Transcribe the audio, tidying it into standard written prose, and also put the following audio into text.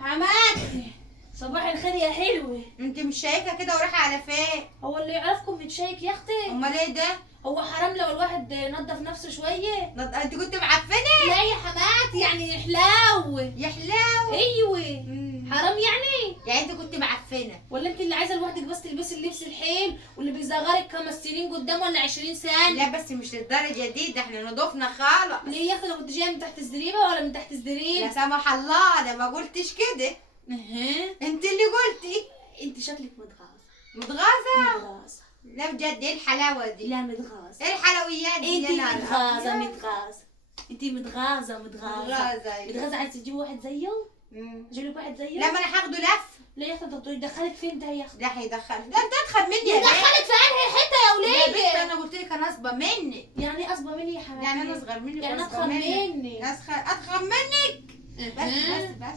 حماتي صباح الخير يا حلوة. انت مش شايفه كده ورايحه على فين؟ هو اللي يعرفكم متشيك يا اختي؟ امال ايه ده؟ هو حرام لو الواحد نظف نفسه شوية؟ انت كنت معفنه؟ لا يا حماتي يعني حلاو. يا حلاوه. ايوه. حرام يعني انت كنت معفنه. ولا انت اللي عايزه لوحدك بس تلبسي اللبس الحلو واللي بيصغرك 5 سنين قدام ولا 20 سنه؟ لا بس مش للدرجه دي، ده احنا نضفنا خالص. ليه يا اختي؟ انا كنت جايه من تحت الزريبه ولا من تحت الزريب؟ لا سمح الله، انا ما قلتش كده. انت اللي قلتي. انت شكلك متغاظه. متغاظه؟ لا بجد، ايه الحلاوه دي؟ لا متغاظه. ايه الحلويات دي؟ انت يا نهار متغاظه أبيض. متغاظه. انت متغاظه متغاظة. متغاظه. عايزه تجيبي واحد زيه؟ اجيب لك واحد زيه؟ لا ما انا هاخده لف. ليه يا اختي؟ انت يدخلك فين ده يا اختي؟ ده هيدخل، ده انت ادخل مني يا بنت. يدخلك في انهي حته يا يا بنت وليه؟ انا قلت لك انا اصغر منك. يعني ايه اصغر مني يا حبيبتي؟ يعني انا اصغر منك يعني وأصغر اضخم منك. مني. اضخم منك. بس بس بس